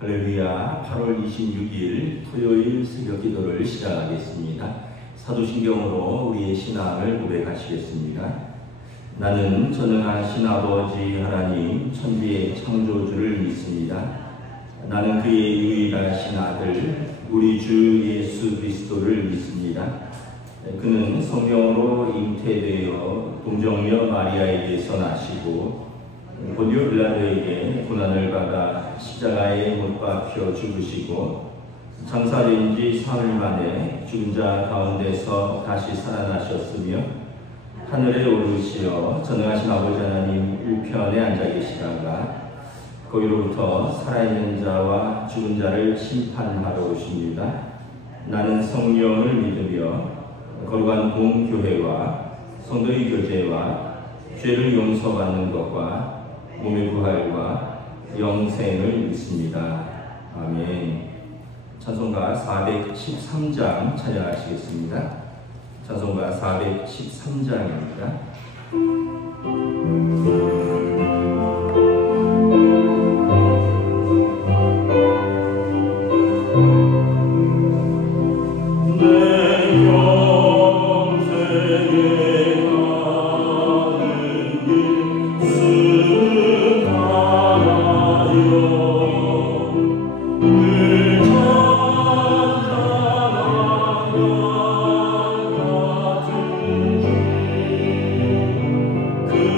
할렐루야. 8월 26일 토요일 새벽 기도를 시작하겠습니다. 사도신경으로 우리의 신앙을 고백하시겠습니다. 나는 전능하신 아버지 하나님 천지의 창조주를 믿습니다. 나는 그의 유일하신 아들 우리 주 예수 그리스도를 믿습니다. 그는 성령으로 잉태되어 동정녀 마리아에게서 나시고 본디오 빌라도에게 고난을 받아 십자가에 못 박혀 죽으시고 장사된 지 사흘 만에 죽은 자 가운데서 다시 살아나셨으며 하늘에 오르시어 전능하신 아버지 하나님 우편에 앉아 계시다가 거기로부터 살아있는 자와 죽은 자를 심판하러 오십니다. 나는 성령을 믿으며 거룩한 공교회와 성도의 교제와 죄를 용서받는 것과 몸의 부활과 영생을 믿습니다. 아멘. 찬송가 413장 찬양하시겠습니다. 찬송가 413장입니다.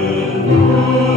그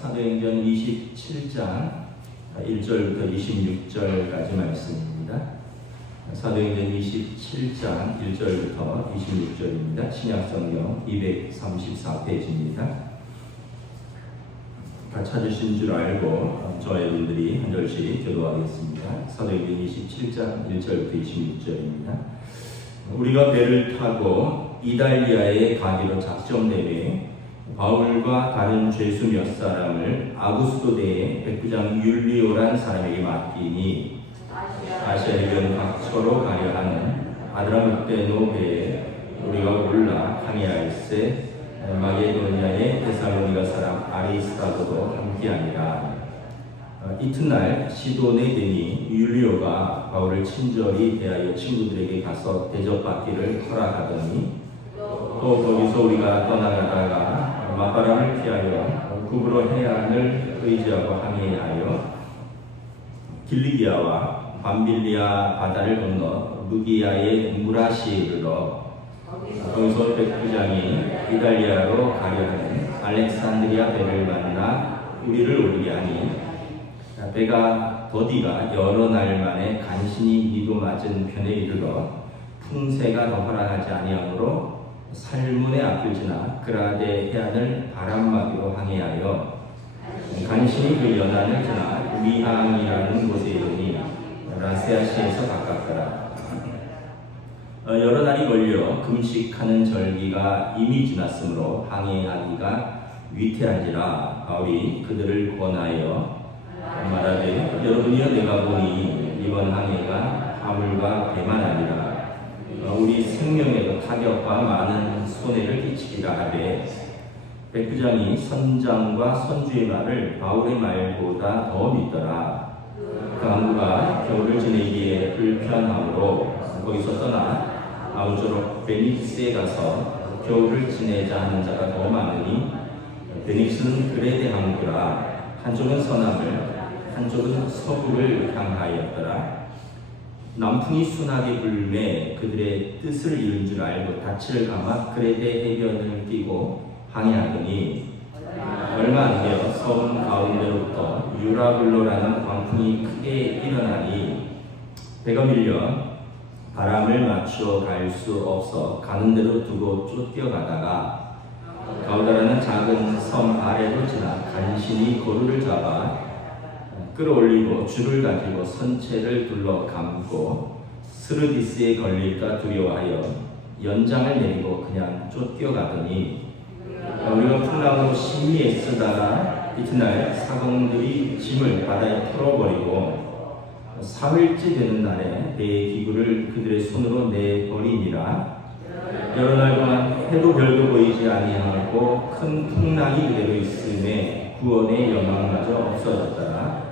사도행전 27장 1절부터 26절까지 말씀입니다. 사도행전 27장 1절부터 26절입니다. 신약성경 234페이지입니다. 다 찾으신 줄 알고 저와 여러분들이 한 절씩 교도하겠습니다. 사도행전 27장 1절부터 26절입니다. 우리가 배를 타고 이달리아에 가기로 작정되매 바울과 다른 죄수 몇 사람을 아구스도대의 백부장 율리오란 사람에게 맡기니 아시아 해변 각처로 가려 하는 아드라무테노 배에 우리가 올라 항해할세 마게도니아의 데살로니가 사람 아리스타고도 함께하니라. 이튿날 시돈에 되니 율리오가 바울을 친절히 대하여 친구들에게 가서 대접받기를 허락하더니 또 거기서 우리가 떠나가다가 맞바람을 피하여 구브로 해안을 의지하고 항해하여 길리기아와 밤빌리아 바다를 건너 루기아의 무라시에 이르러 거기서 백부장이 이달리아로 가려 하는 알렉산드리아 배를 만나 우리를 오르게 하니 배가 더디가 여러 날 만에 간신히 미도 맞은 편에 이르러 풍세가 더 허락하지 아니하므로 살문의 앞을 지나 그라데 해안을 바람막이로 항해하여 간신히 그 연안을 지나 위항이라는 곳에 이르니 라세아시에서 가깝더라. 여러 날이 걸려 금식하는 절기가 이미 지났으므로 항해하기가 위태한지라 바울이 그들을 권하여 말하되 여러분이여 내가 보니 이번 항해가 화물과 배만 아니라 우리 생명에도 타격과 많은 손해를 끼치리라 하되 백부장이 선장과 선주의 말을 바울의 말보다 더 믿더라. 그 항구가 겨울을 지내기에 불편하므로 거기서 떠나 아무쪼록 베닉스에 가서 겨울을 지내자 하는 자가 더 많으니 베닉스는 그레데 항구라. 한쪽은 서남을 한쪽은 서북을 향하였더라. 남풍이 순하게 불매 그들의 뜻을 이룬 줄 알고 닻을 감아 그레데 해변을 뛰고 항해하더니 얼마 안 되어 섬 가운데로부터 유라블로라는 광풍이 크게 일어나니 배가 밀려 바람을 맞추어 갈 수 없어 가는 대로 두고 쫓겨가다가 가우다라는 작은 섬 아래로 지나 간신히 고루를 잡아 끌어올리고 줄을 가지고 선체를 둘러 감고 스르디스에 걸릴까 두려워하여 연장을 내리고 그냥 쫓겨가더니 우리가 풍랑으로 심리에 쓰다가 이튿날 사공들이 짐을 바다에 풀어버리고 사흘째 되는 날에 배의 기구를 그들의 손으로 내버리니라. 여러 날 동안 해도 별도 보이지 아니하고 큰 풍랑이 그대로 있음에 구원의 영광마저 없어졌더라.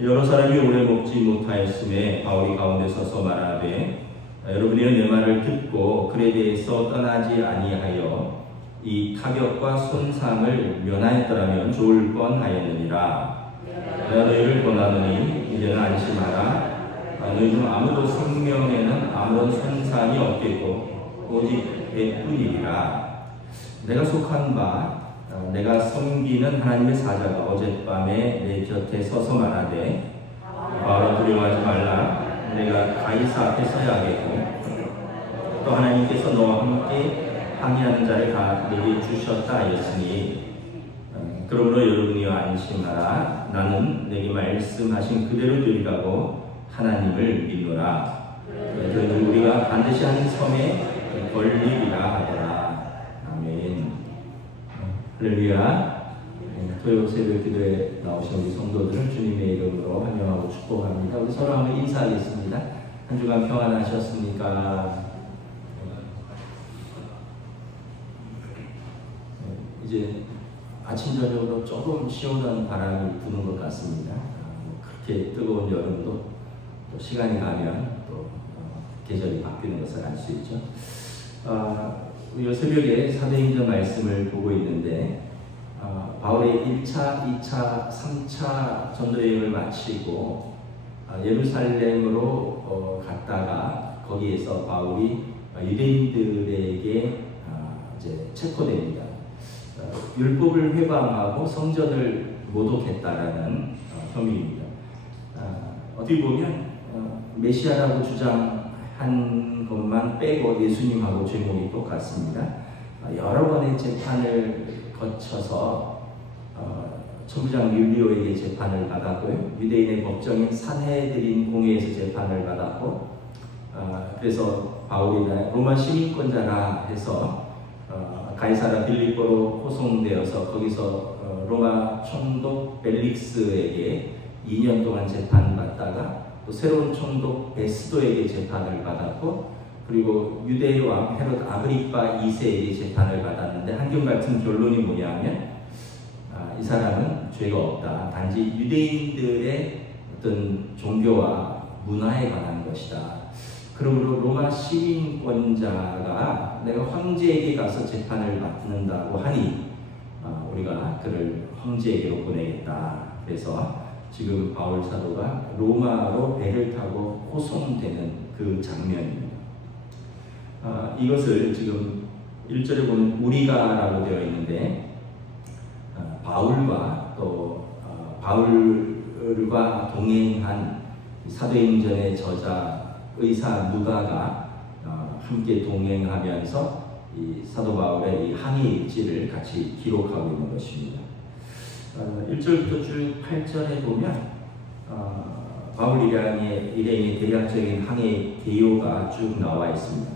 여러 사람이 오래 먹지 못하였음에 바울이 가운데 서서 말하되 여러분이 내 말을 듣고 그에 대해서 떠나지 아니하여 이 타격과 손상을 면하였더라면 좋을 뻔하였느니라. 내가 너희를 권하노니 이제는 안심하라. 너희 중 아무도 생명에는 아무런 손상이 없겠고 오직 배뿐이리라. 내가 속한 바 내가 섬기는 하나님의 사자가 어젯밤에 내 곁에 서서 말하되 바울아 두려워하지 말라. 내가 가이사 앞에 서야 하겠고 또 하나님께서 너와 함께 항해하는 자를 다 내게 주셨다 하였으니 그러므로 여러분이여 안심하라. 나는 내게 말씀하신 그대로 되리라고 하나님을 믿노라. 그러니 우리가 반드시 한 섬에 걸리리라 하더라. 아멘. 할렐루야. 토요 새벽 기도에 나오신 우리 성도들을 주님의 이름으로 환영하고 축복합니다. 우리 서로 한번 인사하겠습니다. 한 주간 평안하셨습니까? 이제 아침 저녁으로 조금 시원한 바람이 부는 것 같습니다. 그렇게 뜨거운 여름도 또 시간이 가면 또 계절이 바뀌는 것을 알 수 있죠. 우리가 새벽에 사도행전 말씀을 보고 있는데 바울의 1차, 2차, 3차 전도여행을 마치고 예루살렘으로 갔다가 거기에서 바울이 유대인들에게 이제 체포됩니다. 율법을 회방하고 성전을 모독했다라는 혐의입니다. 어떻게 보면 메시아라고 주장한 것만 빼고 예수님하고 제목이 똑같습니다. 여러 번의 재판을 거쳐서 천부장 율리오에게 재판을 받았고요. 유대인의 법정인 산헤드린 공회에서 재판을 받았고, 그래서 바울이 로마 시민권자라 해서 가이사라 빌립보로 호송되어서 거기서 로마 총독 벨릭스에게 2년 동안 재판받다가 또 새로운 총독 베스도에게 재판을 받았고, 그리고 유대왕 헤롯 아그리파 2세에게 재판을 받았는데 한결같은 결론이 뭐냐면 이 사람은 죄가 없다. 단지 유대인들의 어떤 종교와 문화에 관한 것이다. 그러므로 로마 시민권자가 내가 황제에게 가서 재판을 맡는다고 하니 우리가 그를 황제에게로 보내겠다. 그래서 지금 바울 사도가 로마로 배를 타고 호송되는 그 장면입니다. 이것을 지금 1절에 보면 우리가라고 되어 있는데 바울과 또 바울과 동행한 사도행전의 저자 의사 누가가 함께 동행하면서 이 사도 바울의 이 항해 일지를 같이 기록하고 있는 것입니다. 1절부터 쭉 8절에 보면 바울 일행의 대략적인 항해 개요가 쭉 나와 있습니다.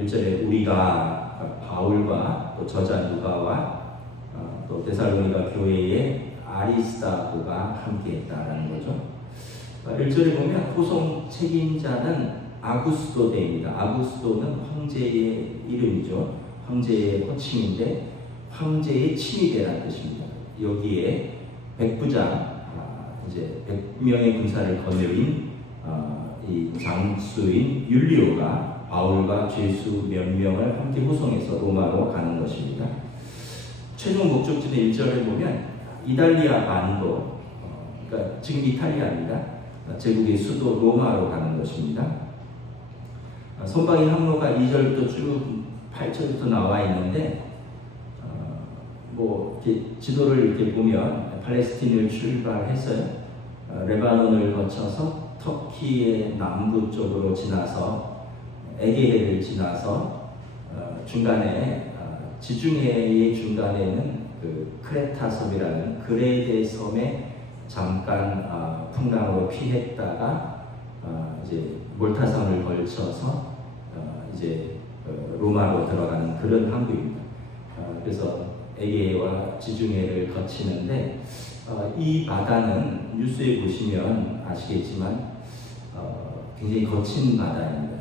1절에 우리가 바울과 또 저자 누가와 또 데살로니가 교회의 아리스타고가 함께했다라는 거죠. 1절에 보면 호송 책임자는 아구스도데입니다. 아구스도는 황제의 이름이죠. 황제의 호칭인데 황제의 친위대라는 뜻입니다. 여기에 백부장, 이제 100명의 군사를 거느린 이 장수인 율리오가 바울과 죄수 몇 명을 함께 호송해서 로마로 가는 것입니다. 최종 목적지는 1절에 보면 이탈리아 반도, 그러니까 지금 이탈리아입니다. 제국의 수도 로마로 가는 것입니다. 선박의 항로가 2절부터 쭉 8절부터 나와 있는데 뭐 이렇게 지도를 이렇게 보면 팔레스틴을 출발해서 레바논을 거쳐서 터키의 남부 쪽으로 지나서 에게해를 지나서 중간에 지중해의 중간에는 그 크레타 섬이라는 그레데 섬에 잠깐 풍랑으로 피했다가 이제 몰타성을 걸쳐서 이제 로마로 들어가는 그런 항구입니다. 그래서 에게해와 지중해를 거치는데 이 바다는 뉴스에 보시면 아시겠지만 굉장히 거친 바다입니다.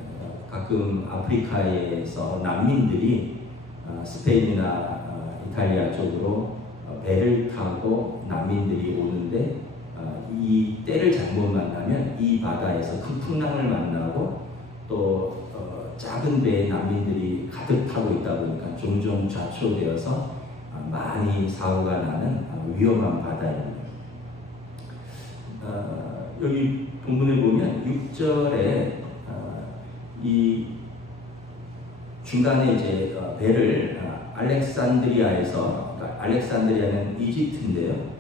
가끔 아프리카에서 난민들이 스페인이나 이탈리아 쪽으로 배를 타고 난민들이 오는데 이 때를 잘못 만나면 이 바다에서 큰 풍랑을 만나고 또 작은 배에 난민들이 가득 타고 있다 보니까 종종 좌초되어서 많이 사고가 나는 위험한 바다입니다. 여기 본문에 보면 6절에 이 중간에 이제 배를 알렉산드리아에서, 그러니까 알렉산드리아는 이집트인데요.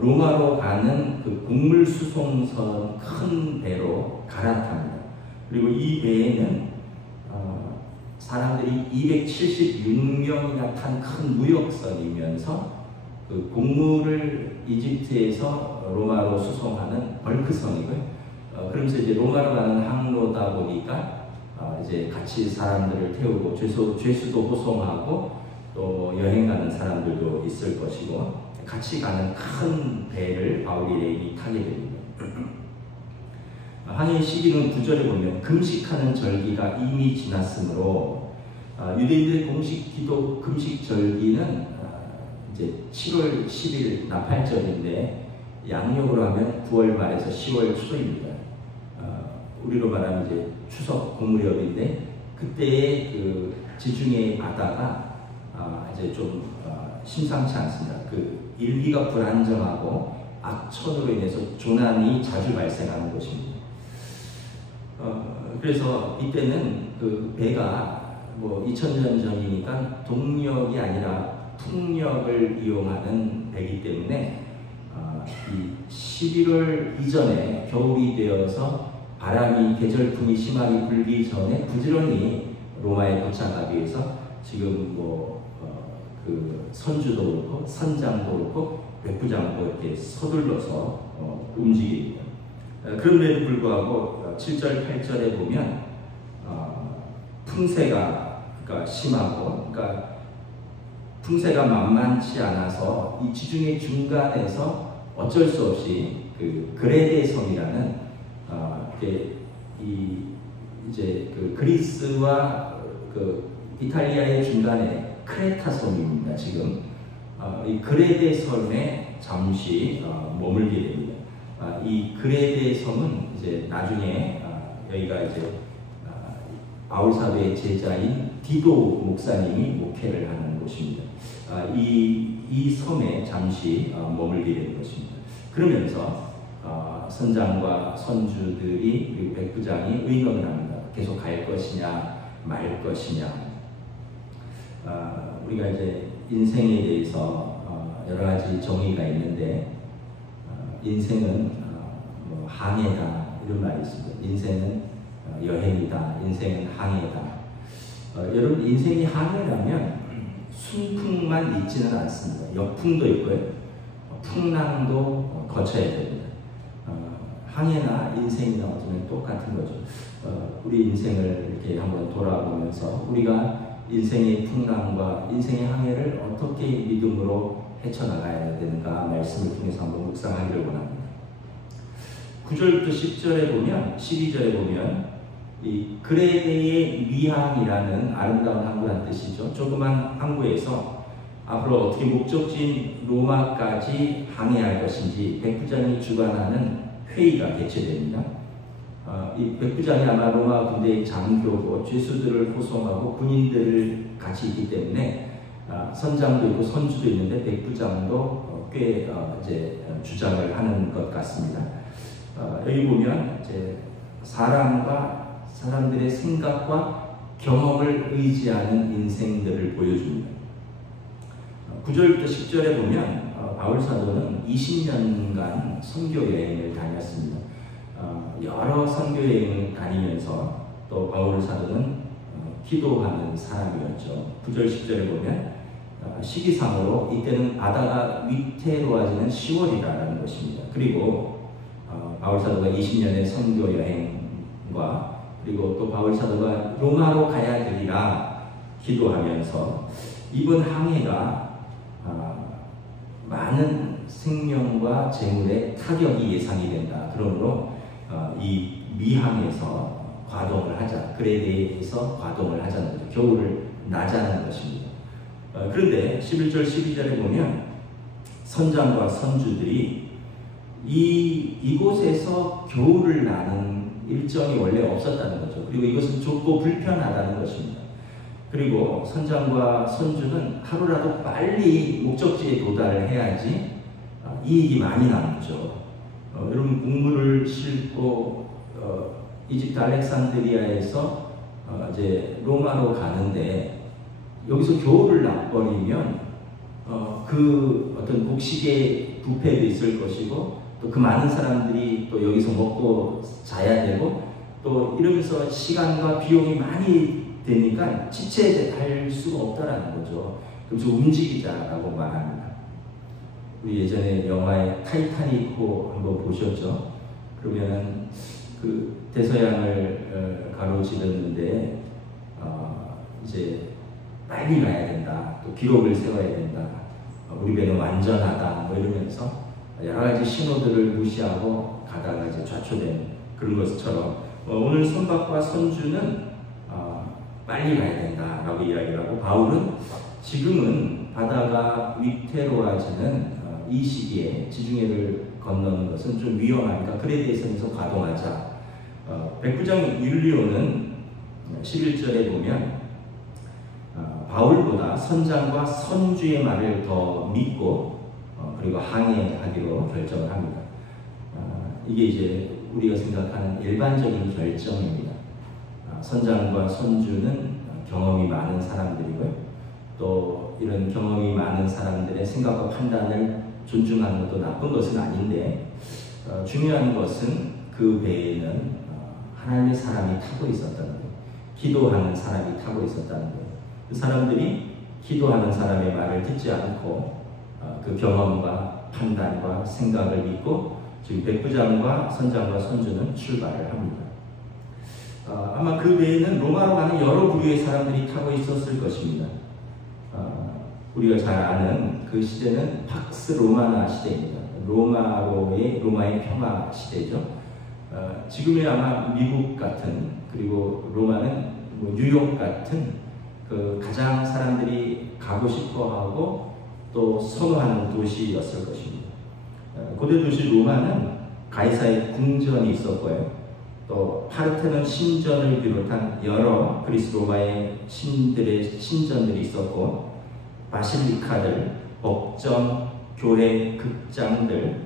로마로 가는 그 곡물 수송선 큰 배로 갈아탑니다. 그리고 이 배에는 사람들이 276명이나 탄 큰 무역선이면서 그 곡물을 이집트에서 로마로 수송하는 벌크선이고요. 그러면서 이제 로마로 가는 항로다 보니까 이제 같이 사람들을 태우고 죄수도 호송하고 또 여행 가는 사람들도 있을 것이고 같이 가는 큰 배를 바울 일행이 타게 됩니다. 항해 시기는 9절에 보면 금식하는 절기가 이미 지났으므로 유대인들의 공식 기도 금식 절기는 이제 7월 10일 나팔절인데 양력으로 하면 9월 말에서 10월 초입니다. 우리로 말하면 이제 추석 공무렵인데 그때의 그 지중해 바다가 이제 좀 심상치 않습니다. 그 일기가 불안정하고 악천후로 인해서 조난이 자주 발생하는 곳입니다. 그래서 이때는 그 배가 뭐 2000년 전이니까 동력이 아니라 풍력을 이용하는 배이기 때문에 이 11월 이전에 겨울이 되어서 바람이 계절풍이 심하게 불기 전에 부지런히 로마에 도착하기 위해서 지금 그 선주도 그렇고 선장도 그렇고 백부장도 이렇게 서둘러서 움직입니다. 그런데도 불구하고 7절 8절에 보면 풍세가 심하고 풍세가 만만치 않아서 이 지중해 중간에서 어쩔 수 없이 그 그레데 섬이라는 이제 그 그리스와 그 이탈리아의 중간에 크레타 섬입니다. 지금 이 그레데 섬에 잠시 머물게 됩니다. 이 그레데 섬은 이제 나중에 여기가 이제 바울 사도의 제자인 디도 목사님이 목회를 하는 곳입니다. 이 섬에 잠시 머물게 된 것입니다. 그러면서 선장과 선주들이 그리고 백부장이 의논을 합니다. 계속 갈 것이냐 말 것이냐. 우리가 이제 인생에 대해서 여러 가지 정의가 있는데 인생은 항해다 이런 말이 있습니다. 인생은 여행이다. 인생은 항해다. 여러분 인생이 항해라면 순풍만 있지는 않습니다. 역풍도 있고요. 풍랑도 거쳐야 됩니다. 항해나 인생이나 어쩌면 똑같은 거죠. 우리 인생을 이렇게 한번 돌아보면서 우리가 인생의 풍랑과 인생의 항해를 어떻게 믿음으로 헤쳐나가야 되는가 말씀을 통해서 한번 묵상하기를 원합니다. 9절부터 10절에 보면 12절에 보면 이 그레데의 미항이라는 아름다운 항구란 뜻이죠. 조그만 항구에서 앞으로 어떻게 목적지인 로마까지 항해할 것인지 백부장이 주관하는 회의가 개최됩니다. 이 백부장이 아마 로마 군대의 장교고 죄수들을 호송하고 군인들을 같이 있기 때문에 선장도 있고 선주도 있는데 백부장도 꽤 이제 주장을 하는 것 같습니다. 여기 보면 이제 사람들의 생각과 경험을 의지하는 인생들을 보여줍니다. 9절부터 10절에 보면 바울 사도는 20년간 선교 여행을 다녔습니다. 여러 선교 여행을 다니면서 또 바울 사도는 기도하는 사람이었죠. 9절 10절에 보면 시기상으로 이때는 바다가 위태로워지는 10월이라는 것입니다. 그리고 바울 사도가 20년의 선교 여행과 그리고 또 바울 사도가 로마로 가야 되리라 기도하면서 이번 항해가 많은 생명과 재물에 타격이 예상이 된다. 그러므로 이 미항에서 과동을 하자. 그레데에서 과동을 하자는 거죠. 겨울을 나자는 것입니다. 그런데 11절 12절에 보면 선장과 선주들이 이곳에서 겨울을 나는 일정이 원래 없었다는 거죠. 그리고 이것은 좁고 불편하다는 것입니다. 그리고 선장과 선주는 하루라도 빨리 목적지에 도달을 해야지 이익이 많이 남죠. 여러분 국물을 싣고 이집트 알렉산드리아에서 이제 로마로 가는데 여기서 겨울을 나버리면 그 어떤 곡식의 부패도 있을 것이고 또 그 많은 사람들이 또 여기서 먹고 자야 되고 또 이러면서 시간과 비용이 많이 되니까 지체할 수가 없다라는 거죠. 그래서 움직이자라고 말합니다. 우리 예전에 영화의 타이타닉호 한번 보셨죠? 그러면은 그 대서양을 가로지르는데 이제 빨리 가야 된다. 또 기록을 세워야 된다. 우리 배는 완전하다. 뭐 이러면서 여러 가지 신호들을 무시하고 가다가 이제 좌초된 그런 것처럼 오늘 선박과 선주는 빨리 가야 된다라고 이야기를 하고 바울은 지금은 바다가 위태로워지는 이 시기에 지중해를 건너는 것은 좀 위험하니까 그레데에서 가동하자. 백부장 율리오는 11절에 보면 바울보다 선장과 선주의 말을 더 믿고 그리고 항해하기로 결정을 합니다. 이게 이제 우리가 생각하는 일반적인 결정입니다. 선장과 선주는 경험이 많은 사람들이고요. 또 또 이런 경험이 많은 사람들의 생각과 판단을 존중하는 것도 나쁜 것은 아닌데 중요한 것은 그 배에는 하나님의 사람이 타고 있었다는 거예요. 기도하는 사람이 타고 있었다는 거예요. 그 사람들이 기도하는 사람의 말을 듣지 않고 그 경험과 판단과 생각을 믿고 지금 백부장과 선장과 선주는 출발을 합니다. 아마 그 배에는 로마로 가는 여러 부류의 사람들이 타고 있었을 것입니다. 우리가 잘 아는 그 시대는 팍스 로마나 시대입니다. 로마의 평화 시대죠. 지금의 아마 미국 같은, 그리고 로마는 뭐 뉴욕 같은 그 가장 사람들이 가고 싶어하고 또 선호하는 도시였을 것입니다. 고대 도시 로마는 가이사의 궁전이 있었고요. 또 파르테논 신전을 비롯한 여러 그리스 로마의 신들의 신전들이 있었고, 바실리카들, 법정, 교회, 극장들,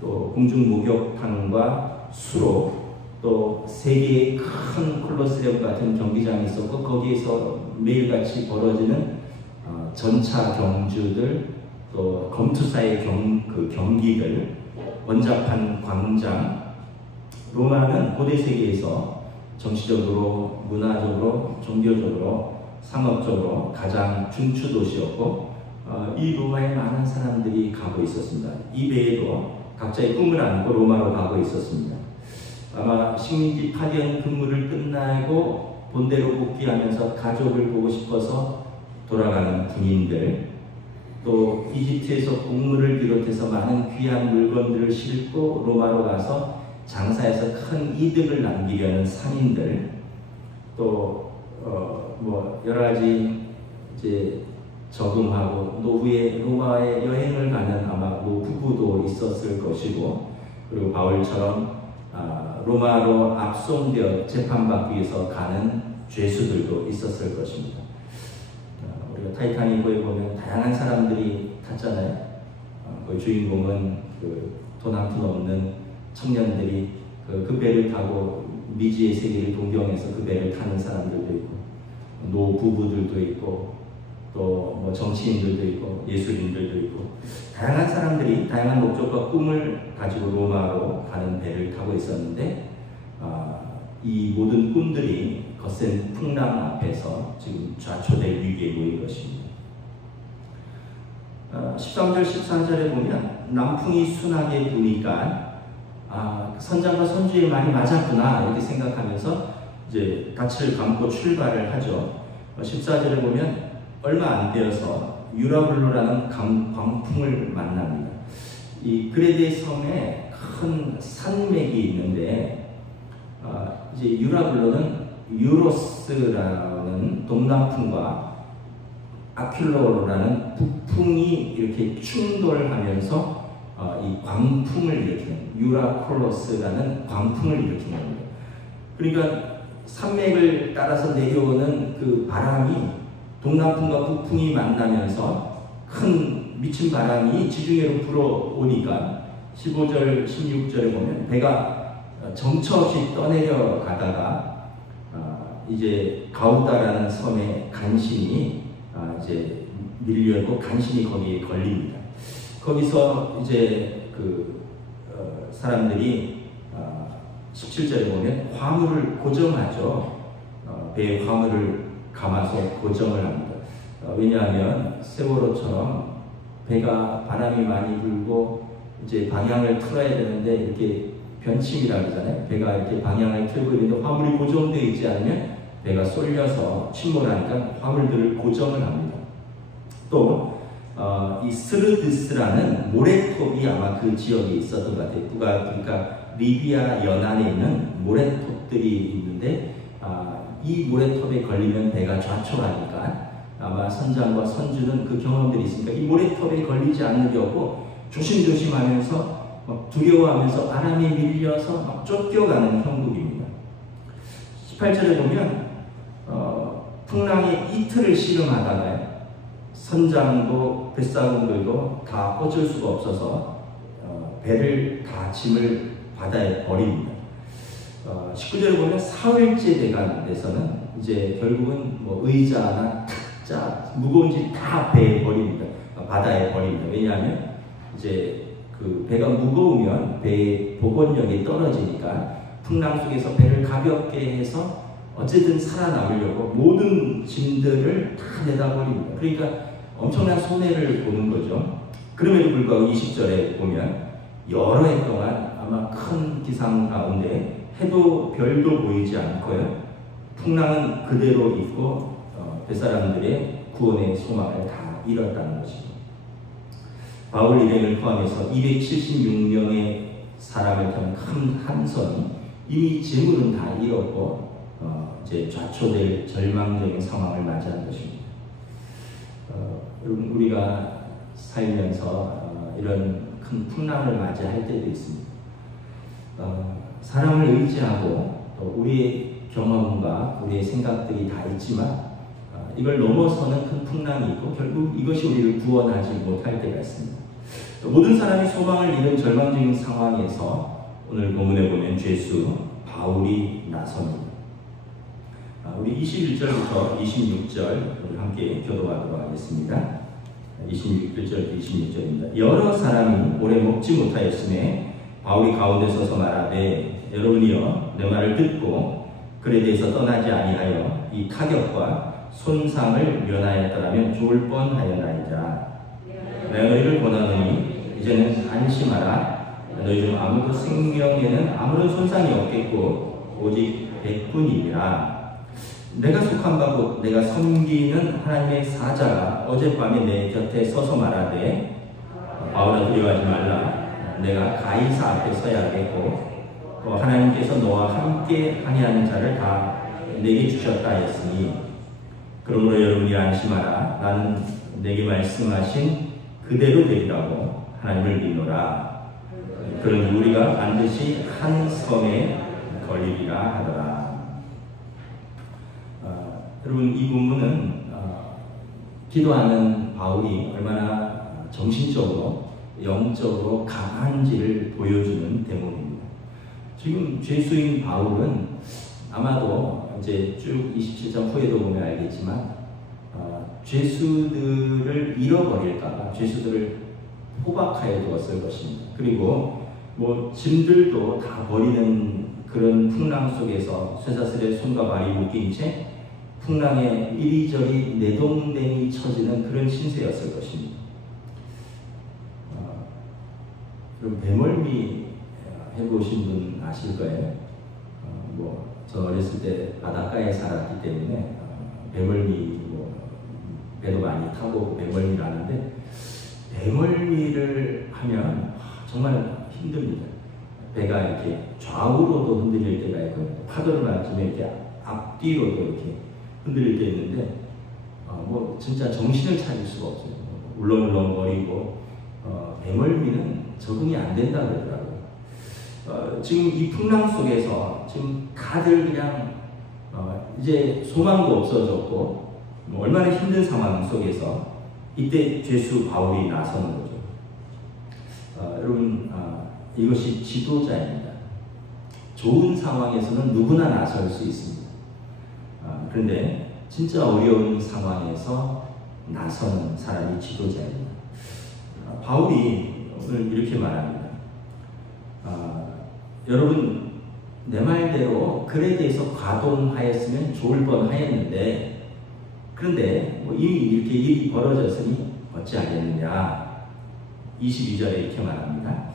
또 공중 목욕탕과 수로, 또 세계의 큰 콜로세움 같은 경기장이 있었고, 거기에서 매일같이 벌어지는 전차 경주들, 또 검투사의 경기들, 원자판 광장. 로마는 고대 세계에서 정치적으로, 문화적으로, 종교적으로, 상업적으로 가장 중추 도시였고, 이 로마에 많은 사람들이 가고 있었습니다. 이 배에도 각자의 꿈을 안고 로마로 가고 있었습니다. 아마 식민지 파견 근무를 끝나고 본대로 복귀하면서 가족을 보고 싶어서 돌아가는 군인들, 또 이집트에서 곡물을 비롯해서 많은 귀한 물건들을 싣고 로마로 가서 장사해서 큰 이득을 남기려는 상인들, 또 뭐 여러 가지 이제 적응하고 노후에 로마에 여행을 가는 아마 노부부도 있었을 것이고, 그리고 바울처럼 로마로 압송되어 재판받기 위해서 가는 죄수들도 있었을 것입니다. 우리가 타이타닉호에 보면 다양한 사람들이 탔잖아요. 그 주인공은 돈 한 푼 없는 청년들이 그 배를 타고 미지의 세계를 동경해서 그 배를 타는 사람들도 있고, 노부부들도 있고, 또 뭐 정치인들도 있고, 예술인들도 있고, 다양한 사람들이 다양한 목적과 꿈을 가지고 로마로 가는 배를 타고 있었는데, 이 모든 꿈들이 거센 풍랑 앞에서 지금 좌초될 위기에 놓인 것입니다. 13절, 14절에 보면 남풍이 순하게 부니까 선장과 선주의 말이 맞았구나 이렇게 생각하면서 이제 닻을 감고 출발을 하죠. 14절에 보면 얼마 안 되어서 유라굴로라는 광풍을 만납니다. 이 그레데 섬에 큰 산맥이 있는데, 이제 유라굴로는 유로스라는 동남풍과 아큘로라는 북풍이 이렇게 충돌하면서 이 광풍을 일으키는, 유라콜로스라는 광풍을 일으키는 겁니다. 그러니까 산맥을 따라서 내려오는 그 바람이 동남풍과 북풍이 만나면서 큰 미친 바람이 지중해로 불어오니까 15절, 16절에 보면 배가 정처 없이 떠내려 가다가 이제 가우다라는 섬에 간신히 이제 밀려있고 간신히 거기에 걸립니다. 거기서 이제 사람들이 17절에 보면 화물을 고정하죠. 배에 화물을 감아서 고정을 합니다. 왜냐하면 세월호처럼 배가 바람이 많이 불고 이제 방향을 틀어야 되는데, 이렇게 변침이라고 하잖아요. 배가 이렇게 방향을 틀고 있는데 화물이 고정되어 있지 않으면 배가 쏠려서 침몰하니까 화물들을 고정을 합니다. 또 이 스르드스라는 모래톱이 아마 그 지역에 있었던 것 같아요. 그러니까 리비아 연안에 있는 모래톱들이 있는데, 이 모래톱에 걸리면 배가 좌초하니까 아마 선장과 선주는 그 경험들이 있으니까 이 모래톱에 걸리지 않으려고 조심조심하면서 막 두려워하면서 바람에 밀려서 막 쫓겨가는 형국입니다. 18절에 보면 풍랑이 이틀을 씨름하다가 선장도 뱃사공들도 다 뻗을 수가 없어서 배를 다 짐을 바다에 버립니다. 19절에 보면 사흘째 돼간 데서는 이제 결국은 뭐 의자나 각자 무거운 짐 다 배에 버립니다. 바다에 버립니다. 왜냐하면 이제 그 배가 무거우면 배의 복원력이 떨어지니까 풍랑 속에서 배를 가볍게 해서 어쨌든 살아남으려고 모든 짐들을 다 내다 버립니다. 그러니까 엄청난 손해를 보는 거죠. 그럼에도 불구하고 20절에 보면 여러 해 동안 아마 큰 기상 가운데 해도 별도 보이지 않고요. 풍랑은 그대로 있고 뱃사람들의 구원의 소망을 다 잃었다는 것입니다. 바울 일행을 포함해서 276명의 사람을 탄 큰 함선이 이미 재물은 다 잃었고 이제 좌초될 절망적인 상황을 맞이한 것입니다. 여러분 우리가 살면서 이런 큰 풍랑을 맞이할 때도 있습니다. 사람을 의지하고 또 우리의 경험과 우리의 생각들이 다 있지만 이걸 넘어서는 큰 풍랑이 있고 결국 이것이 우리를 구원하지 못할 때가 있습니다. 모든 사람이 소망을 잃은 절망적인 상황에서 오늘 본문에 보면 죄수 바울이 나섭니다. 우리 21절부터 26절 우리 함께 교도하도록 하겠습니다. 21절 26절입니다. 여러 사람이 오래 먹지 못하였음에 바울이 가운데 서서 말하되 여러분이여 내 말을 듣고 글에 대해서 떠나지 아니하여 이 타격과 손상을 면하였더라면 좋을 뻔하였나이다. 내가 너희를 권하노니 이제는 안심하라. 너희 중 아무도 생명에는 아무런 손상이 없겠고 오직 백분이니라. 내가 속한 바고 내가 섬기는 하나님의 사자가 어젯밤에 내 곁에 서서 말하되 바울아 두려워하지 말라. 내가 가이사 앞에 서야겠고 또 하나님께서 너와 함께 항해하는 자를 다 내게 주셨다 하였으니 그러므로 여러분이 안심하라. 나는 내게 말씀하신 그대로 되리라고 하나님을 믿노라. 그러니 우리가 반드시 한 섬에 걸리리라 하더라. 여러분 이 본문은 기도하는 바울이 얼마나 정신적으로 영적으로 강한지를 보여주는 대목입니다. 지금 죄수인 바울은 아마도 이제 쭉 27장 후에도 보면 알겠지만 죄수들을 잃어버릴까봐 죄수들을 포박하여 두었을 것입니다. 그리고 뭐 짐들도 다 버리는 그런 풍랑 속에서 쇠사슬에 손과 발이 묶인 채 풍랑에 이리저리 내동댕이 쳐지는 그런 신세였을 것입니다. 그럼 배멀미 해보신 분 아실 거예요. 저 어렸을 때 바닷가에 살았기 때문에 배멀미 배도 많이 타고 배멀미를 하는데 배멀미를 하면 정말 힘듭니다. 배가 이렇게 좌우로도 흔들릴 때가 있고 파도를 맞으면 이렇게 앞뒤로도 이렇게 흔들릴 때 있는데 진짜 정신을 차릴 수가 없어요. 울렁울렁거리고 배멀미는 적응이 안 된다 그러더라고요. 지금 이 풍랑 속에서 지금 다들 그냥 이제 소망도 없어졌고 얼마나 힘든 상황 속에서 이때 죄수 바울이 나서는 거죠. 여러분 이것이 지도자입니다. 좋은 상황에서는 누구나 나설 수 있습니다. 그런데 진짜 어려운 상황에서 나서는 사람이 지도자입니다. 바울이 오늘 이렇게 말합니다. 여러분 내 말대로 글에 대해서 가동하였으면 좋을 뻔하였는데 그런데 이미 이렇게 일이 벌어졌으니 어찌하겠느냐. 22절에 이렇게 말합니다.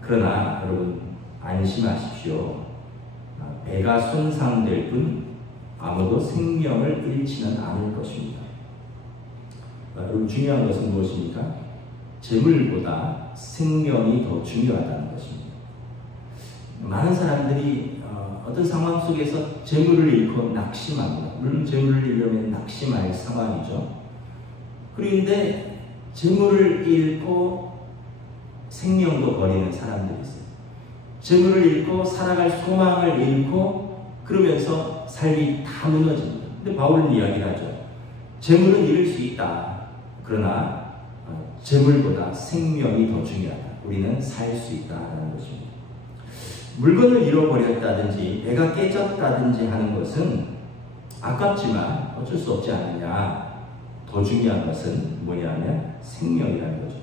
그러나 여러분 안심하십시오. 배가 손상될 뿐 아무도 생명을 잃지는 않을 것입니다. 여러분 중요한 것은 무엇입니까? 재물보다 생명이 더 중요하다는 것입니다. 많은 사람들이 어떤 상황 속에서 재물을 잃고 낙심합니다. 물론 재물을 잃으면 낙심할 상황이죠. 그런데 재물을 잃고 생명도 버리는 사람들이 있어요. 재물을 잃고 살아갈 소망을 잃고 그러면서 삶이 다 무너집니다. 근데 바울은 이야기를 하죠. 재물은 잃을 수 있다. 그러나 재물보다 생명이 더 중요하다. 우리는 살 수 있다는 것입니다. 물건을 잃어버렸다든지 배가 깨졌다든지 하는 것은 아깝지만 어쩔 수 없지 않느냐. 더 중요한 것은 뭐냐면 생명이라는 거죠.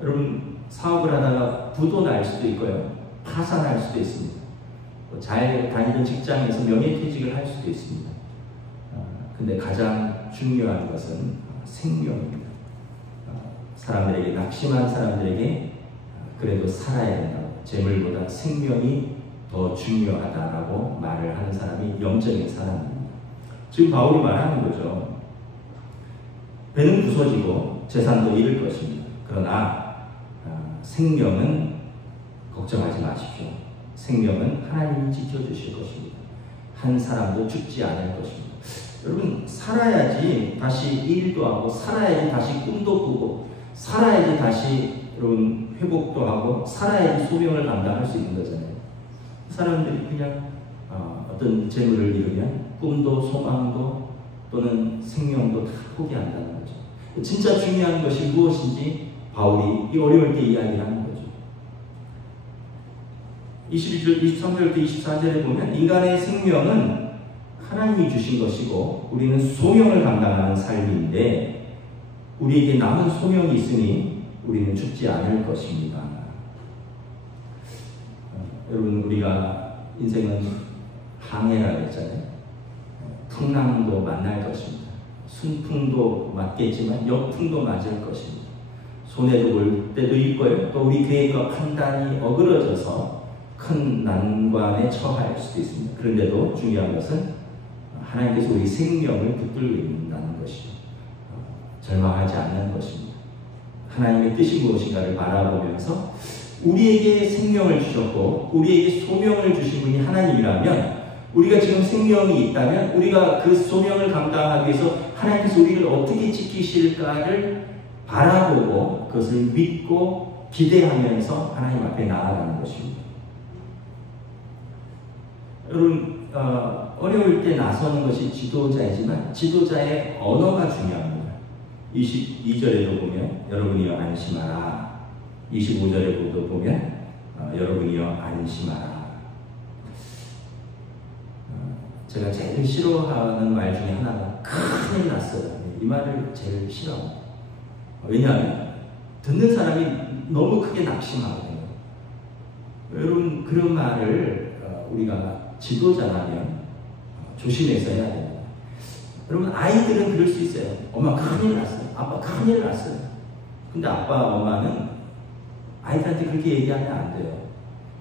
여러분 사업을 하다가 부도 날 수도 있고요. 파산할 수도 있습니다. 잘 다니던 직장에서 명예퇴직을 할 수도 있습니다. 근데 가장 중요한 것은 생명입니다. 사람들에게, 낙심한 사람들에게 그래도 살아야 된다고, 재물보다 생명이 더 중요하다라고 말을 하는 사람이 영적인 사람입니다. 지금 바울이 말하는 거죠. 배는 부서지고 재산도 잃을 것입니다. 그러나 생명은 걱정하지 마십시오. 생명은 하나님이 지켜주실 것입니다. 한 사람도 죽지 않을 것입니다. 여러분 살아야지 다시 일도 하고, 살아야지 다시 꿈도 꾸고, 살아야지 다시 여러분 회복도 하고, 살아야지 소명을 감당할 수 있는 거잖아요. 사람들이 그냥 어떤 재물을 이루면 꿈도 소망도 또는 생명도 다 포기한다는 거죠. 진짜 중요한 것이 무엇인지 바울이 이 어려울 때 이야기하는 거죠. 23절부터 24절에 보면 인간의 생명은 하나님이 주신 것이고 우리는 소명을 감당하는 삶인데 우리에게 남은 소명이 있으니 우리는 죽지 않을 것입니다. 여러분 우리가 인생은 항해라고 했잖아요. 풍랑도 만날 것입니다. 순풍도 맞겠지만 역풍도 맞을 것입니다. 손해도 볼 때도 있고요. 또 우리 계획과 판단이 어그러져서 큰 난관에 처할 수도 있습니다. 그런데도 중요한 것은 하나님께서 우리 생명을 붙들고 있다는 것이죠. 절망하지 않는 것입니다. 하나님의 뜻이 무엇인가를 바라보면서 우리에게 생명을 주셨고 우리에게 소명을 주신 분이 하나님이라면 우리가 지금 생명이 있다면 우리가 그 소명을 감당하기 위해서 하나님께서 우리를 어떻게 지키실까를 바라보고 그것을 믿고 기대하면서 하나님 앞에 나아가는 것입니다. 여러분 어려울 때 나서는 것이 지도자이지만 지도자의 언어가 중요합니다. 22절에도 보면 여러분이여 안심하라. 25절에도 보면 여러분이여 안심하라. 제가 제일 싫어하는 말 중에 하나가 큰일 났어요. 이 말을 제일 싫어합니다. 왜냐하면 듣는 사람이 너무 크게 낙심하거든요. 여러분 그런 말을 우리가 지도자라면 조심해서 해야 됩니다. 여러분 아이들은 그럴 수 있어요. 엄마 큰일 났어요. 아빠 큰일 났어요. 근데 아빠 엄마는 아이들한테 그렇게 얘기하면 안 돼요.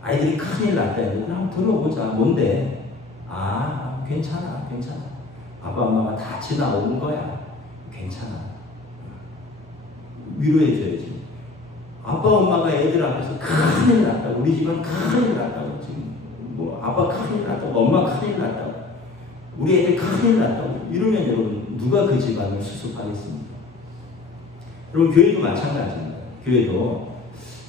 아이들이 큰일 났다 해도 그냥 들어보자. 뭔데? 아 괜찮아 괜찮아. 아빠 엄마가 다 지나온 거야. 괜찮아. 위로해줘야지. 아빠 엄마가 애들 앞에서 큰일 났다고, 우리 집은 큰일 났다고, 지금 뭐 아빠 큰일 났다고, 엄마 큰일 났다고, 우리 애들 큰일 났다고 이러면 여러분 누가 그 집안을 수습하겠습니까? 여러분 교회도 마찬가지입니다. 교회도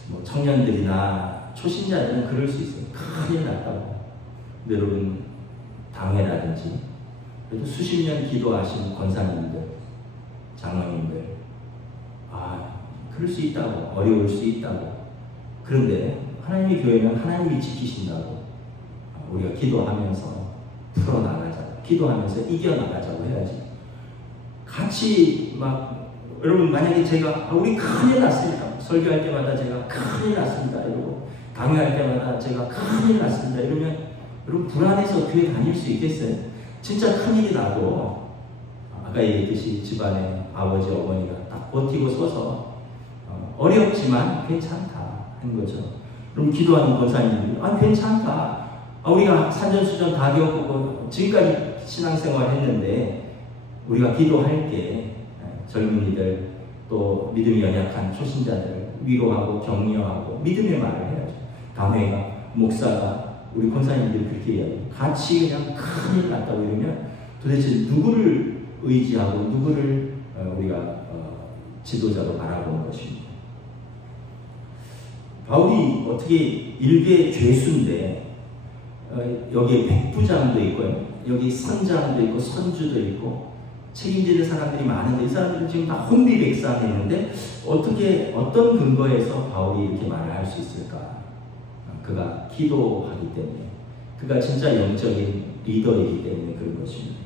뭐 청년들이나 초신자들은 그럴 수 있어요. 큰일 났다고. 근데 여러분 당회라든지 그래도 수십 년 기도하신 권사님들, 장로님들 그럴 수 있다고, 어려울 수 있다고. 그런데 하나님의 교회는 하나님이 지키신다고 우리가 기도하면서 풀어나가자고, 기도하면서 이겨나가자고 해야지. 같이 막 여러분 만약에 제가 우리 큰일 났습니다. 설교할 때마다 제가 큰일 났습니다 이러고 강요할 때마다 제가 큰일 났습니다 이러면 여러분 불안해서 교회 다닐 수 있겠어요? 진짜 큰일이 나도 아까 얘기했듯이 집안에 아버지 어머니가 딱 버티고 서서 어렵지만 괜찮다 한 거죠. 그럼 기도하는 권사님들이 괜찮다. 우리가 산전수전 다 겪고 지금까지 신앙생활 했는데 우리가 기도할게. 젊은이들 또 믿음이 연약한 초신자들 위로하고 격려하고 믿음의 말을 해야죠. 담회가 목사가 우리 권사님들이 그렇게 이야기해요. 같이 그냥 큰일 났다고 이러면 도대체 누구를 의지하고 누구를 우리가 지도자로 바라보는 것입니다. 바울이 어떻게 일개 죄수인데 여기에 백부장도 있고요. 여기 선장도 있고 선주도 있고 책임지는 사람들이 많은데 이 사람들은 지금 다 혼비백산했는데 어떻게 어떤 근거에서 바울이 이렇게 말을 할 수 있을까? 그가 기도하기 때문에, 그가 진짜 영적인 리더이기 때문에 그런 것입니다.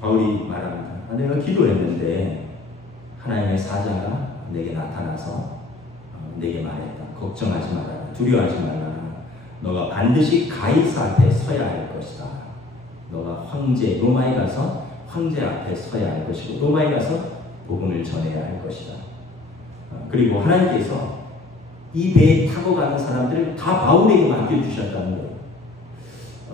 바울이 말합니다. 내가 기도했는데 하나님의 사자가 내게 나타나서 내게 말했다. 걱정하지 말아라. 두려워하지 말아라. 너가 반드시 가이사 앞에 서야 할 것이다. 너가 로마에 가서 황제 앞에 서야 할 것이고 로마에 가서 복음을 전해야 할 것이다. 그리고 하나님께서 이 배에 타고 가는 사람들을 다 바울에게 맡겨주셨다는 거예요.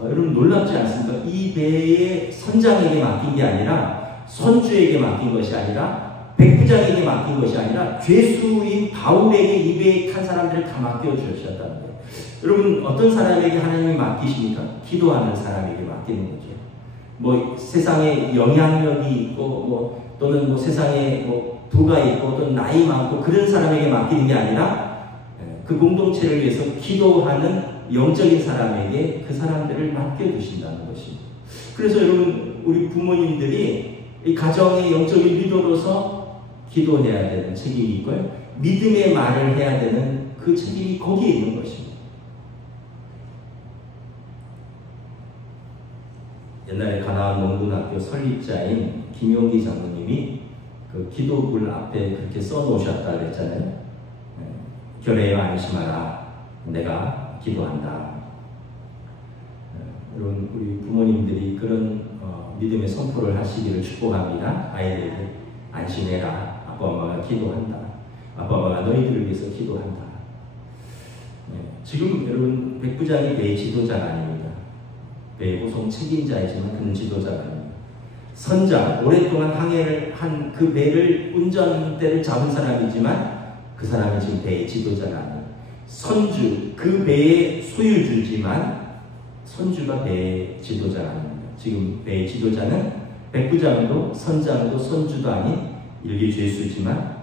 여러분 놀랍지 않습니까? 이 배의 선장에게 맡긴 게 아니라 선주에게 맡긴 것이 아니라 백부장에게 맡긴 것이 아니라 죄수인 바울에게 이 배에 탄 사람들을 다 맡겨주셨다는 거예요. 여러분 어떤 사람에게 하나님이 맡기십니까? 기도하는 사람에게 맡기는 거죠. 뭐 세상에 영향력이 있고 또는 세상에 부가 있고 또는 나이 많고 그런 사람에게 맡기는 게 아니라 그 공동체를 위해서 기도하는 영적인 사람에게 그 사람들을 맡겨주신다는 것입니다. 그래서 여러분 우리 부모님들이 이 가정의 영적인 리더로서 기도해야 되는 책임이 있고요. 믿음의 말을 해야 되는 그 책임이 거기에 있는 것입니다. 옛날에 가나안 농군학교 설립자인 김용기 장로님이 그 기도불 앞에 그렇게 써놓으셨다 그랬잖아요. 결의에 안심하라. 내가 기도한다. 여러분 우리 부모님들이 그런 믿음의 선포를 하시기를 축복합니다. 아이들에게 안심해라. 아빠 엄마가 기도한다. 아빠 엄마가 너희들을 위해서 기도한다. 지금 여러분 백부장이 배의 지도자가 아닙니다. 배의 호송 책임자이지만 그는 지도자가 아닙니다. 선장, 오랫동안 항해를 한 그 배를 운전대를 잡은 사람이지만 그 사람이 지금 배의 지도자가 아닙니다. 선주, 그 배의 소유주지만 선주가 배의 지도자가 아닙니다. 지금 배의 지도자는 백부장도 선장도 선주도 아닌 일개 죄수지만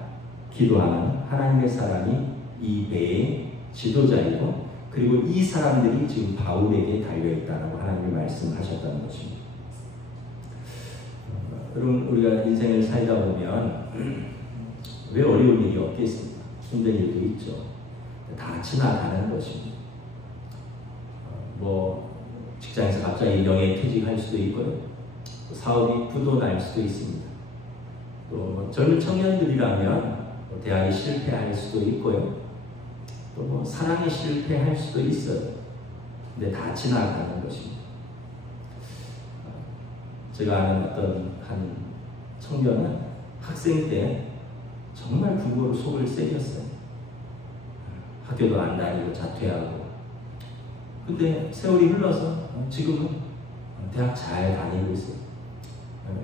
기도하는 하나님의 사람이 이 배의 지도자이고 그리고 이 사람들이 지금 바울에게 달려있다라고 하나님이 말씀하셨다는 것입니다. 여러분 우리가 인생을 살다 보면 왜 어려운 일이 없겠습니까? 힘든 일도 있죠. 다 지나가는 것입니다. 직장에서 갑자기 명예퇴직할 수도 있고요. 사업이 부도날 수도 있습니다. 또 젊은 청년들이라면 대학에 실패할 수도 있고요. 또 사랑에 실패할 수도 있어요. 근데 다 지나가는 것입니다. 제가 아는 어떤 한 청년은 학생 때 정말 부모로 속을 새겼어요. 학교도 안 다니고 자퇴하고. 근데 세월이 흘러서 지금은 대학 잘 다니고 있어요.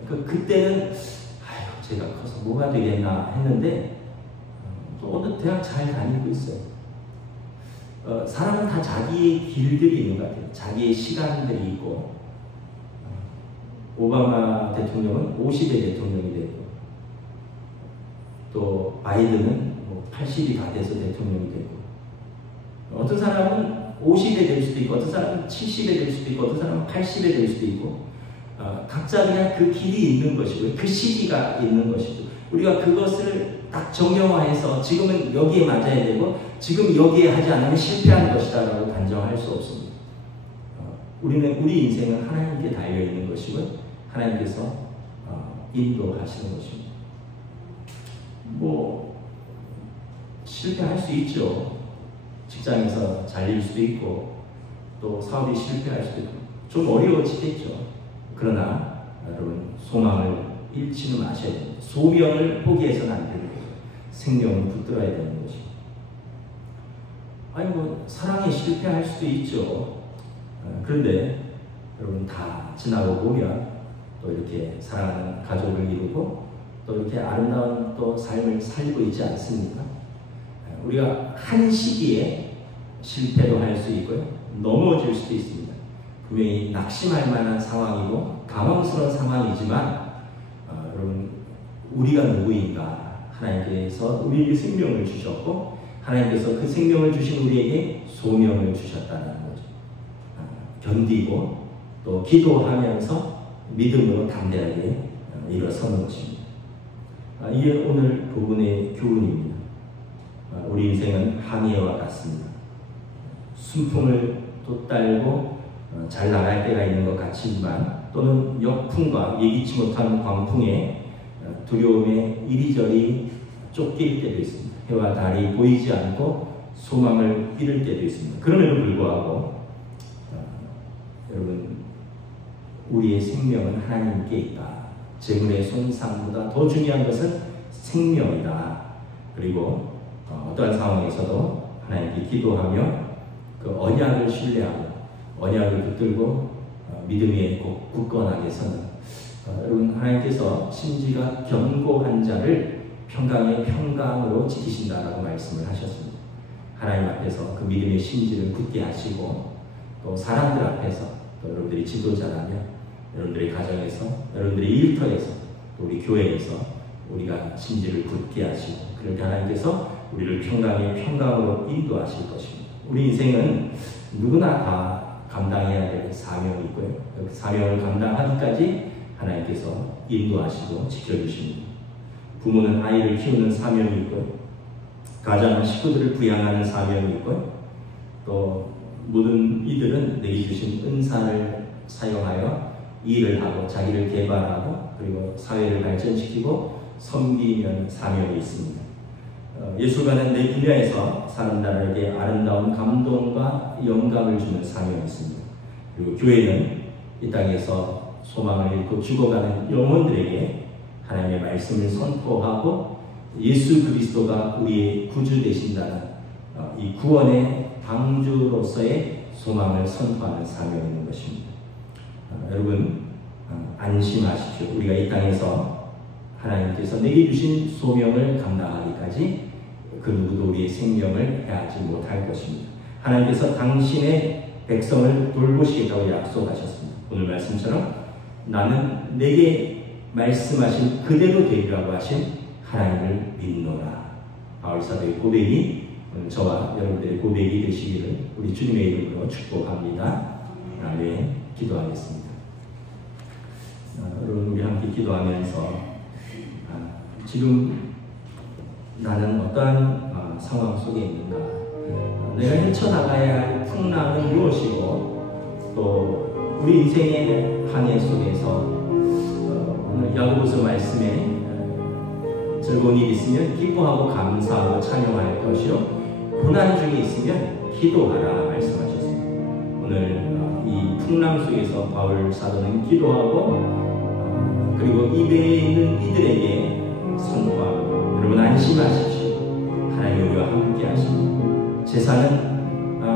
그때는 아이고 제가 커서 뭐가 되겠나 했는데 또 어느 대학 잘 다니고 있어요. 사람은 다 자기의 길들이 있는 것 같아요. 자기의 시간들이 있고 오바마 대통령은 50의 대통령이 되고 또 바이든은 80이 다 돼서 대통령이 되고 어떤 사람은 50에 될 수도 있고 어떤 사람은 70에 될 수도 있고 어떤 사람은 80에 될 수도 있고 각자 그냥 그 길이 있는 것이고 그 시기가 있는 것이고 우리가 그것을 딱 정형화해서 지금은 여기에 맞아야 되고 지금 여기에 하지 않으면 실패하는 것이다 라고 단정할 수 없습니다. 우리 인생은 하나님께 달려있는 것이고 하나님께서 인도하시는 것입니다. 실패할 수 있죠. 직장에서 잘릴 수도 있고 또 사업이 실패할 수도 있고 좀 어려워지겠죠. 그러나 여러분 소망을 잃지는 마셔야 됩니다. 소명을 포기해서는 안 되는 거죠. 생명을 붙들어야 되는 것입니다. 사랑에 실패할 수도 있죠. 그런데 여러분 다 지나고 보면 또 이렇게 사랑하는 가족을 이루고 또 이렇게 아름다운 또 삶을 살고 있지 않습니까? 우리가 한 시기에 실패도 할 수 있고요. 넘어질 수도 있습니다. 분명히 낙심할 만한 상황이고 당황스러운 상황이지만 여러분 우리가 누구인가? 하나님께서 우리에게 생명을 주셨고 하나님께서 그 생명을 주신 우리에게 소명을 주셨다는 거죠. 견디고 또 기도하면서 믿음으로 담대하게 일어서는 것입니다. 이게 오늘 부분의 교훈입니다. 우리 인생은 항해와 같습니다. 순풍을 돋달고 잘 나갈 때가 있는 것 같지만 또는 역풍과 예기치 못한 광풍에 두려움에 이리저리 쫓길 때도 있습니다. 해와 달이 보이지 않고 소망을 잃을 때도 있습니다. 그럼에도 불구하고 여러분, 우리의 생명은 하나님께 있다. 재물의 손상보다 더 중요한 것은 생명이다. 그리고 어떠한 상황에서도 하나님께 기도하며 그 언약을 신뢰하고 언약을 붙들고 믿음 위에 굳건하게 서는 여러분, 하나님께서 심지가 견고한 자를 평강의 평강으로 지키신다라고 말씀을 하셨습니다. 하나님 앞에서 그 믿음의 심지를 굳게 하시고 또 사람들 앞에서 또 여러분들이 지도자라면 여러분들의 가정에서 여러분들의 일터에서 또 우리 교회에서 우리가 심지를 굳게 하시고 그럴 때 하나님께서 우리를 평강의 평강으로 인도하실 것입니다. 우리 인생은 누구나 다 감당해야 될 사명이 있고요. 그 사명을 감당하기까지 하나님께서 인도하시고 지켜주십니다. 부모는 아이를 키우는 사명이 있고요. 가장은 식구들을 부양하는 사명이 있고요. 또 모든 이들은 내게 주신 은사를 사용하여 일을 하고 자기를 개발하고 그리고 사회를 발전시키고 섬기는 사명이 있습니다. 예술가는 내 분야에서 사람들에게 아름다운 감동과 영감을 주는 사명이 있습니다. 그리고 교회는 이 땅에서 소망을 잃고 죽어가는 영혼들에게 하나님의 말씀을 선포하고 예수 그리스도가 우리의 구주 되신다는 이 구원의 방주로서의 소망을 선포하는 사명이 있는 것입니다. 여러분, 안심하십시오. 우리가 이 땅에서 하나님께서 내게 주신 소명을 감당하기까지 그 누구도 우리의 생명을 해하지 못할 것입니다. 하나님께서 당신의 백성을 돌보시겠다고 약속하셨습니다. 오늘 말씀처럼 나는 내게 말씀하신 그대로 되리라고 하신 하나님을 믿노라. 바울사도의 고백이 오늘 저와 여러분들의 고백이 되시기를 우리 주님의 이름으로 축복합니다. 아멘. 기도하겠습니다. 여러분, 우리 함께 기도하면서 지금 나는 어떠한 상황 속에 있는가, 내가 헤쳐나가야 할 풍랑은 무엇이고 또 우리 인생의 항해 속에서 오늘 야고보서 말씀에 즐거운 일이 있으면 기뻐하고 감사하고 찬양할 것이요 고난 중에 있으면 기도하라 말씀하셨습니다. 오늘 이 풍랑 속에서 바울 사도는 기도하고 그리고 입에 있는 이들에게 선포하고 여러분 안심하십시오. 하나님 우리와 함께 하십니다. 재산은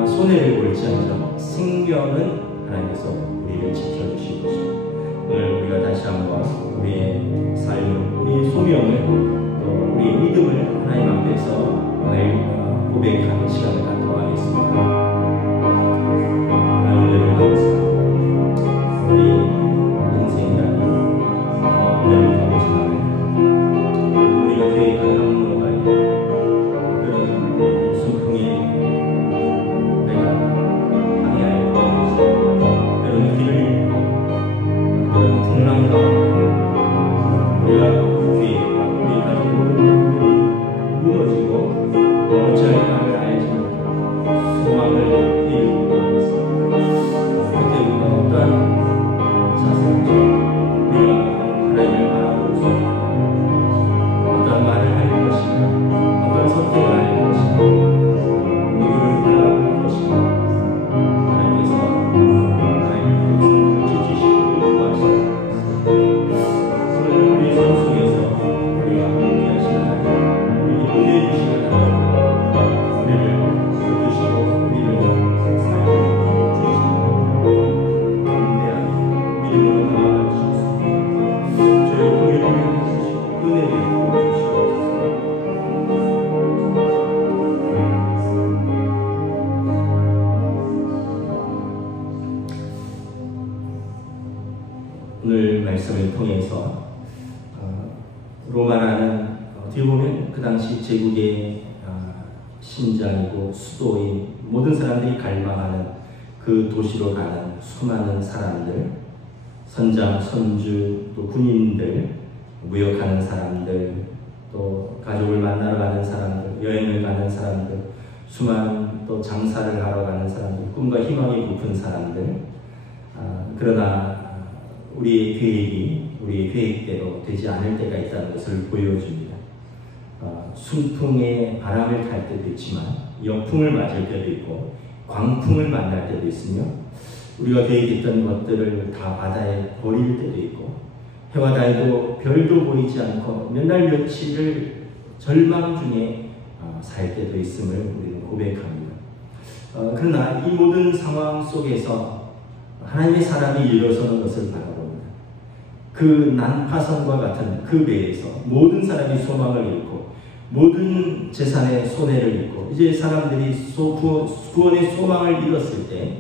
손해를 볼지언정 생명은 하나님께서 우리를 지켜주실 것입니다. 오늘 우리가 다시 한번 우리의 삶을, 우리의 소명을, 또 우리의 믿음을 하나님 앞에서 오늘 고백하는 시간을 갖도록 하겠습니다. 하나님을 감사합니다. 우리 인생이라는 은혜를 가보시나요? 우리가 계획한 항로로 가야 그런 순풍에 내가 항해할 것이고 그런 길을 잃고 그런 풍랑 가운데 우리가 계획하고 우리 가진 모든 것들이 무너지고 어찌할 나를 알지 못하고 소망을 잃고 있습니다. 그때 우리가 어떠한 자세로 우리가 하나님을 바라보고 있습니다. 어떤 말을 할 것인가, 어떤 선택을 할 것인가, 누구를 바라볼 것인가, 하나님께서 하나님의 백성을 지키시고 인도하시는 오늘 우리 삶 속에서 우리와 함께 하시는 하나님, 우리에게 은혜 주시는 하나님, 우리를 붙드시고 우리를 살게 주시는 담대하게 믿음으로 나아가 주시옵소서. 저의 공유를 해주시고 은혜를 부어주시옵소서. 오늘 말씀을 통해서 로마라는 어떻게 보면 그 당시 제국의 심장이고 수도인 모든 사람들이 갈망하는 그 도시로 가는 수많은 사람들, 선장, 선주, 또 군인들, 무역하는 사람들, 또 가족을 만나러 가는 사람들, 여행을 가는 사람들, 수많은 또 장사를 하러 가는 사람들, 꿈과 희망이 부푼 사람들, 그러나 우리의 계획대로 되지 않을 때가 있다는 것을 보여줍니다. 순풍에 바람을 탈 때도 있지만 역풍을 맞을 때도 있고 광풍을 만날 때도 있으며 우리가 계획했던 것들을 다 바다에 버릴 때도 있고 해와 달도 별도 보이지 않고 몇 날 며칠을 절망 중에 살 때도 있음을 우리는 고백합니다. 그러나 이 모든 상황 속에서 하나님의 사람이 일어서는 것을 바라봅니다. 그 난파선과 같은 그 배에서 모든 사람이 소망을 잃고 모든 재산의 손해를 입고 이제 사람들이 구원의 소망을 잃었을 때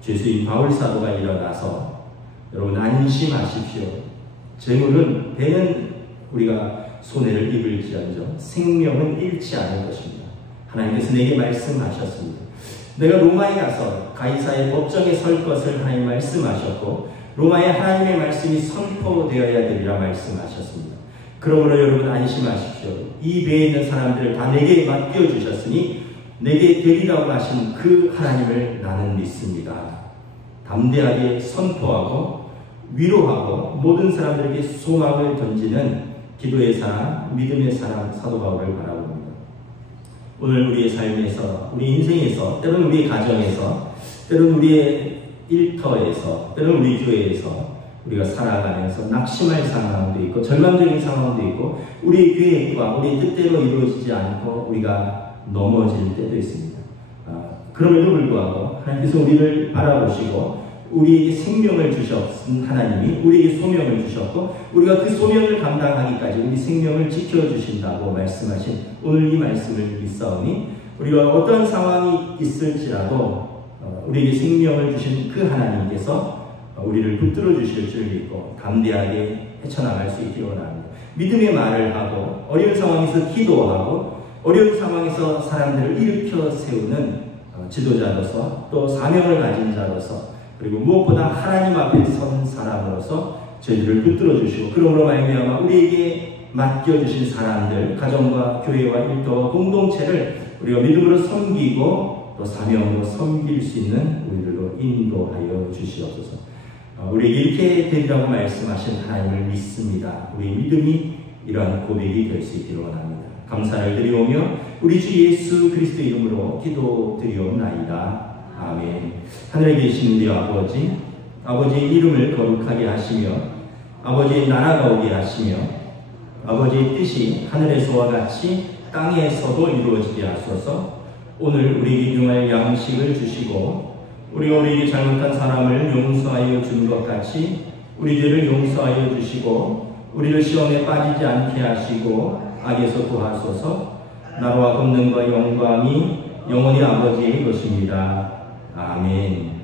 죄수인 바울 사도가 일어나서 여러분 안심하십시오. 재물은 배는 우리가 손해를 입을지언정 생명은 잃지 않을 것입니다. 하나님께서 내게 말씀하셨습니다. 내가 로마에 가서 가이사의 법정에 설 것을 하나님 말씀하셨고 로마에 하나님의 말씀이 선포되어야 되리라 말씀하셨습니다. 그러므로 여러분 안심하십시오. 이 배에 있는 사람들을 다 내게 맡겨주셨으니 내게 되리라고 하신 그 하나님을 나는 믿습니다. 담대하게 선포하고 위로하고 모든 사람들에게 소망을 던지는 기도의 사람, 믿음의 사람 사도 바울을 바라봅니다. 오늘 우리의 삶에서, 우리 인생에서, 때로는 우리의 가정에서, 때로는 우리의 일터에서, 때로는 우리 교회에서 우리가 살아가면서 낙심할 상황도 있고 절망적인 상황도 있고 우리의 계획과 우리의 뜻대로 이루어지지 않고 우리가 넘어질 때도 있습니다. 그럼에도 불구하고 하나님께서 우리를 바라보시고 우리에게 생명을 주셨은 하나님이 우리에게 소명을 주셨고 우리가 그 소명을 감당하기까지 우리 생명을 지켜주신다고 말씀하신 오늘 이 말씀을 믿사오니 우리가 어떤 상황이 있을지라도 우리에게 생명을 주신 그 하나님께서 우리를 붙들어 주실 줄 믿고 담대하게 헤쳐나갈 수 있기를 원합니다. 믿음의 말을 하고 어려운 상황에서 기도하고 어려운 상황에서 사람들을 일으켜 세우는 지도자로서 또 사명을 가진 자로서 그리고 무엇보다 하나님 앞에 선 사람으로서 저희들을 붙들어 주시고 그러므로 말미암아 우리에게 맡겨주신 사람들 가정과 교회와 일터와 공동체를 우리가 믿음으로 섬기고 또 사명으로 섬길 수 있는 우리들로 인도하여 주시옵소서. 우리에게 이렇게 되리라고 말씀하신 하나님을 믿습니다. 우리의 믿음이 이러한 고백이 될 수 있기를 원합니다. 감사를 드리오며 우리 주 예수 그리스도 이름으로 기도드리옵나이다. 아멘. 하늘에 계신 우리 아버지, 아버지의 이름을 거룩하게 하시며 아버지의 나라가 오게 하시며 아버지의 뜻이 하늘에서와 같이 땅에서도 이루어지게 하소서. 오늘 우리에게 용할 양식을 주시고 우리가 우리에게 잘못한 사람을 용서하여 준 것 같이 우리 죄를 용서하여 주시고 우리를 시험에 빠지지 않게 하시고 악에서 구하소서. 나라와 권능과 영광이 영원히 아버지의 것입니다. 아멘.